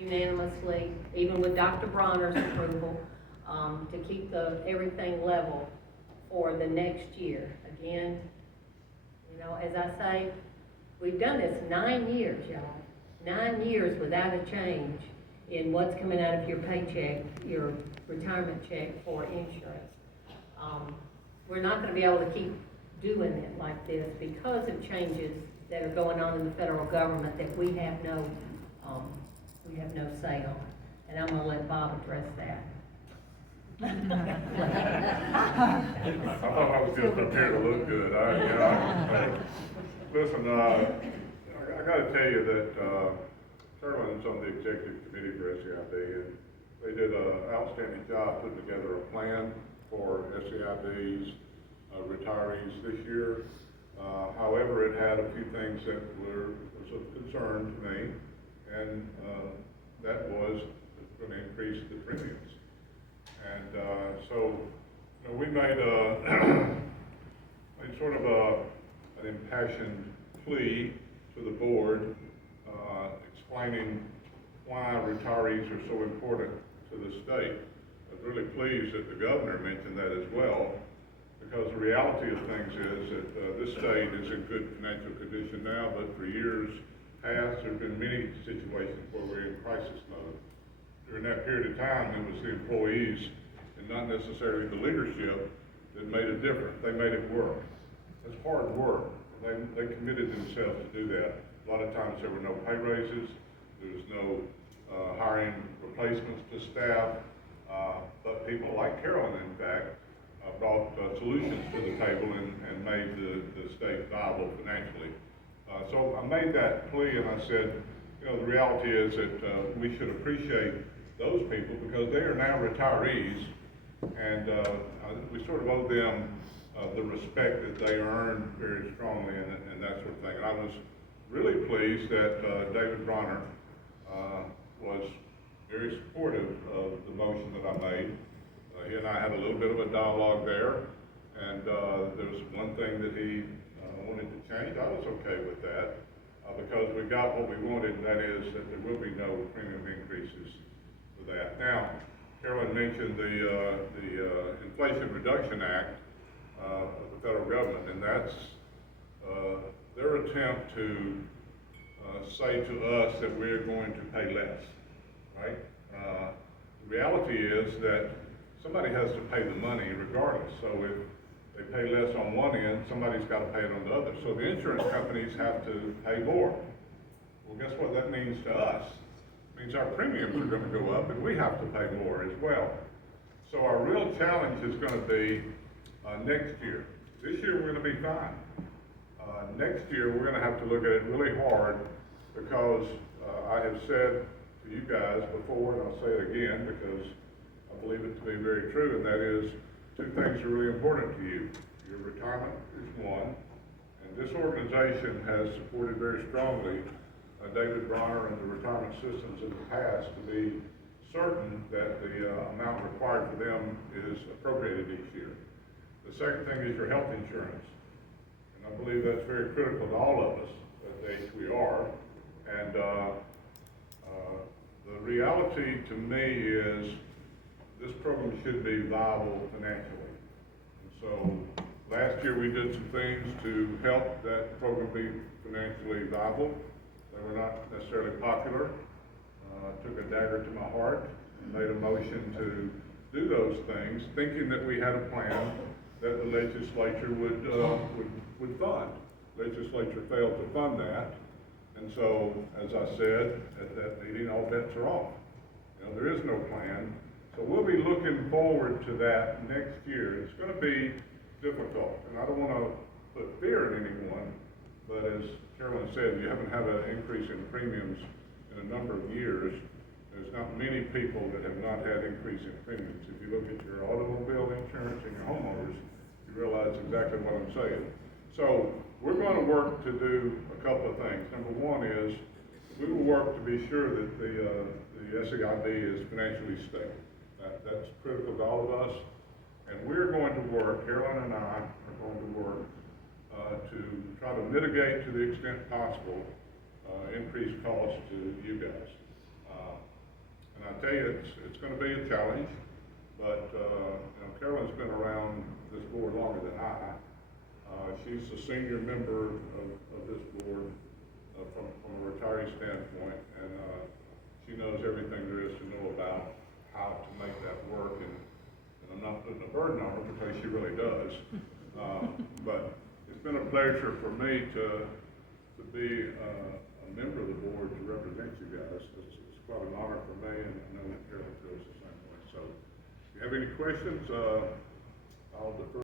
unanimously, even with Dr. Bronner's approval, to keep everything level for the next year. Again, you know, as I say, we've done this 9 years, y'all. 9 years without a change in what's coming out of your paycheck, your retirement check for insurance. We're not gonna be able to keep doing it like this because of changes that are going on in the federal government that we have no say on. And I'm gonna let Bob address that. I thought I was just up here to look good. Listen, I gotta tell you that, Carolyn's on the executive committee for SEIB, and they did an outstanding job putting together a plan for SEIB's retirees this year. However, it had a few things that was of concern to me, and that was going to increase the premiums. And so, you know, we made sort of an impassioned plea to the board, explaining why retirees are so important to the state. I was really pleased that the governor mentioned that as well, because the reality of things is that this state is in good financial condition now, but for years past, there have been many situations where we're in crisis mode. During that period of time, it was the employees and not necessarily the leadership that made a difference. They made it work. It's hard work. They committed themselves to do that. A lot of times there were no pay raises, there was no hiring replacements to staff, but people like Carolyn, in fact, brought solutions to the table and made the state viable financially. So I made that plea, and I said, you know, the reality is that we should appreciate those people because they are now retirees, and we sort of owe them the respect that they earned very strongly and that sort of thing. And I was really pleased that David Bronner was very supportive of the motion that I made. He and I had a little bit of a dialogue there, and there was one thing that he wanted to change. I was okay with that because we got what we wanted, and that is that there will be no premium increases for that. Now, Carolyn mentioned the Inflation Reduction Act of the federal government, and that's their attempt to say to us that we're going to pay less, right? The reality is that somebody has to pay the money regardless. So if they pay less on one end, somebody's got to pay it on the other. So the insurance companies have to pay more. Well, guess what that means to us? It means our premiums are going to go up and we have to pay more as well. So our real challenge is going to be next year. This year we're going to be fine. Next year we're going to have to look at it really hard because I have said to you guys before, and I'll say it again because I believe it to be very true, and that is two things are really important to you. Your retirement is one, and this organization has supported very strongly David Bronner and the retirement systems in the past to be certain that the amount required for them is appropriated each year. The second thing is your health insurance, and I believe that's very critical to all of us at the age we are. And the reality to me is this program should be viable financially. And so last year we did some things to help that program be financially viable. They were not necessarily popular. Took a dagger to my heart and made a motion to do those things, thinking that we had a plan that the legislature would fund. Legislature failed to fund that. And so, as I said at that meeting, all bets are off. You know, there is no plan. So we'll be looking forward to that next year. It's going to be difficult, and I don't want to put fear in anyone, but as Carolyn said, you haven't had an increase in premiums in a number of years. There's not many people that have not had increase in premiums. If you look at your automobile insurance and your homeowners, you realize exactly what I'm saying. So we're going to work to do a couple of things. Number one is we will work to be sure that the SEIB is financially stable. That's critical to all of us. And we're going to work, Carolyn and I are going to work to try to mitigate to the extent possible increased costs to you guys. okay, it's gonna be a challenge, but, you know, Carolyn's been around this board longer than I. She's the senior member of this board, from a retiree standpoint, and, she knows everything there is to know about how to make that work, and I'm not putting a burden on her because she really does. But it's been a pleasure for me to be, a member of the board to represent you guys. It's quite an honor for me, and I know that Carolyn feels the same way. So, if you have any questions, I'll defer